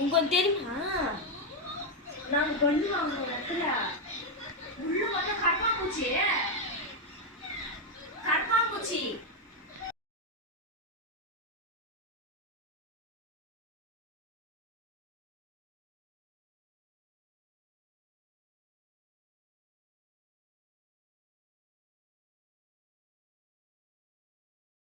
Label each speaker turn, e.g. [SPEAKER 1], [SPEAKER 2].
[SPEAKER 1] உங்களுக்கு தெரியுமா?
[SPEAKER 2] நாங்க கொண்டு வாங்க இடத்துல உள்ள பார்த்தா கட்டா